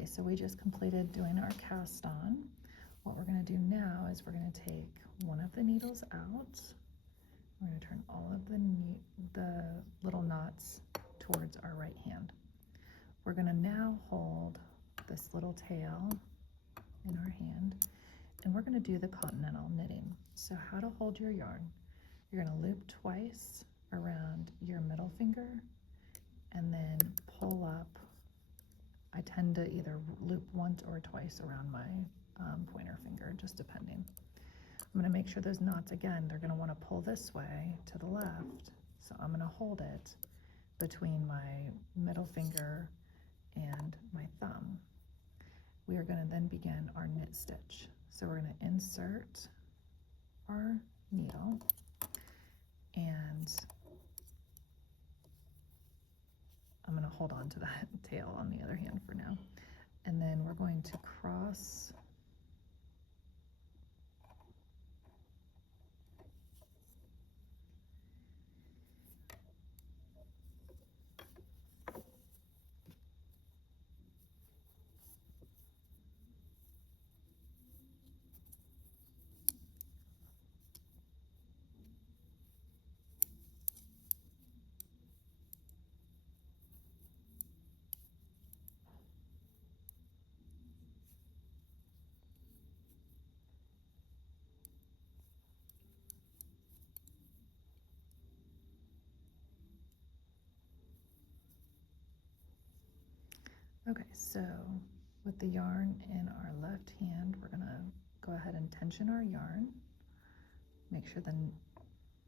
Okay, so we just completed doing our cast on. What we're going to do now is we're going to take one of the needles out. We're going to turn all of the little knots towards our right hand. We're going to now hold this little tail in our hand, and we're going to do the continental knitting. So how to hold your yarn. You're going to loop twice around your middle finger and then pull up. I tend to either loop once or twice around my pointer finger, just depending. I'm going to make sure those knots, again, they're going to want to pull this way to the left. So I'm going to hold it between my middle finger and my thumb. We are going to then begin our knit stitch. So we're going to insert our needle, and I'm going to hold on to that tail on the other hand for now. And then we're going to cross Okay, so with the yarn in our left hand, we're gonna go ahead and tension our yarn. Make sure the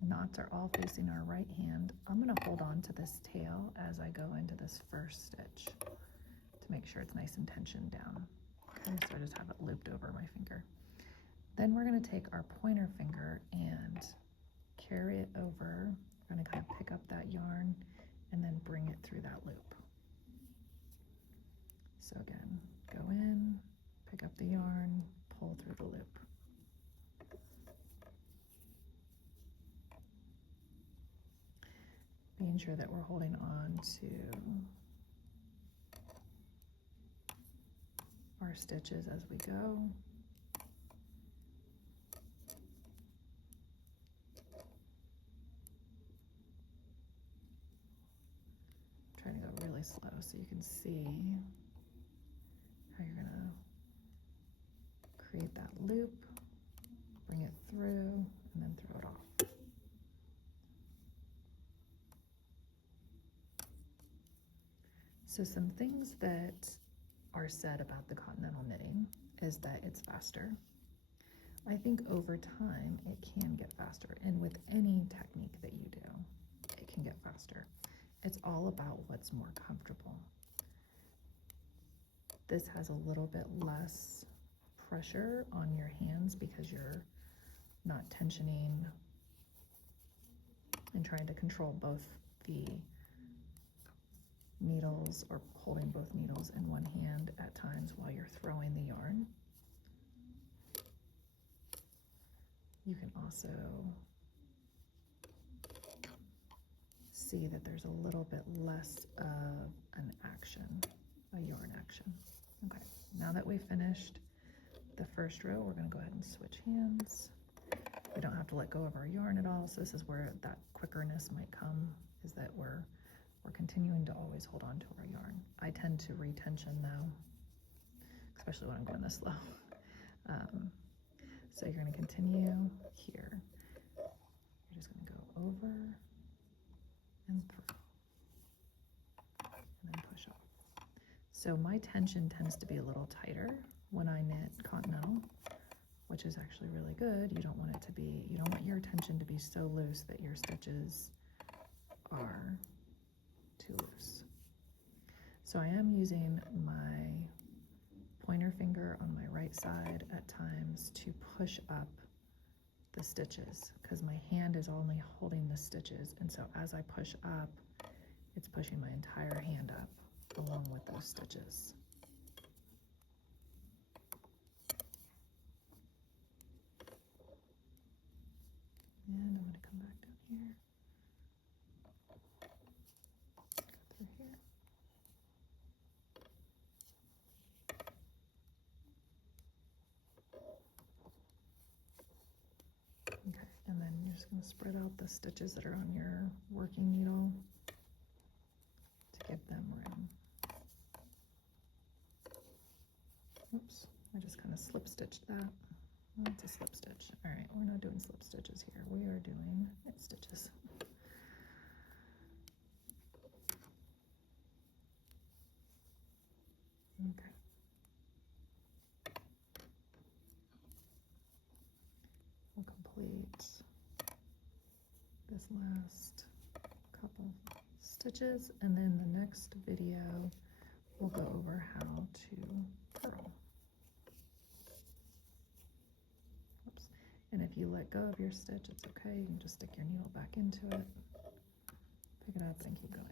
knots are all facing our right hand. I'm gonna hold on to this tail as I go into this first stitch to make sure it's nice and tensioned down. Okay, so I just have it looped over my finger. Then we're gonna take our pointer finger and carry it over. We're gonna kind of pick up that yarn and then bring it through that loop. So again, go in, pick up the yarn, pull through the loop. Making sure that we're holding on to our stitches as we go. Trying to go really slow so you can see how you're gonna create that loop, bring it through, and then throw it off. So some things that are said about the continental knitting is that it's faster. I think over time it can get faster, and with any technique that you do, it can get faster. It's all about what's more comfortable. This has a little bit less pressure on your hands because you're not tensioning and trying to control both the needles or holding both needles in one hand at times while you're throwing the yarn. You can also see that there's a little bit less of an action, a yarn action. Okay, now that we've finished the first row, we're going to go ahead and switch hands. We don't have to let go of our yarn at all, so this is where that quickerness might come, is that we're continuing to always hold on to our yarn. I tend to retension now, especially when I'm going this slow. So you're going to continue here. You're just going to go over and through, and then push off. So my tension tends to be a little tighter when I knit continental, which is actually really good. You don't want it to be, you don't want your tension to be so loose that your stitches are too loose. So I am using my pointer finger on my right side at times to push up the stitches because my hand is only holding the stitches, and so as I push up, it's pushing my entire hand up along with those stitches. And I'm going to come back down here, go through here. just going to spread out the stitches that are on your working needle to give them room. Oops, I just kind of slip stitched that. That's a slip stitch. All right, we're not doing slip stitches here. We are doing knit stitches. Okay. We'll complete this last couple stitches, and then the next video we'll go over how to purl. Oops. And if you let go of your stitch, it's okay. You can just stick your needle back into it, pick it up, and keep going.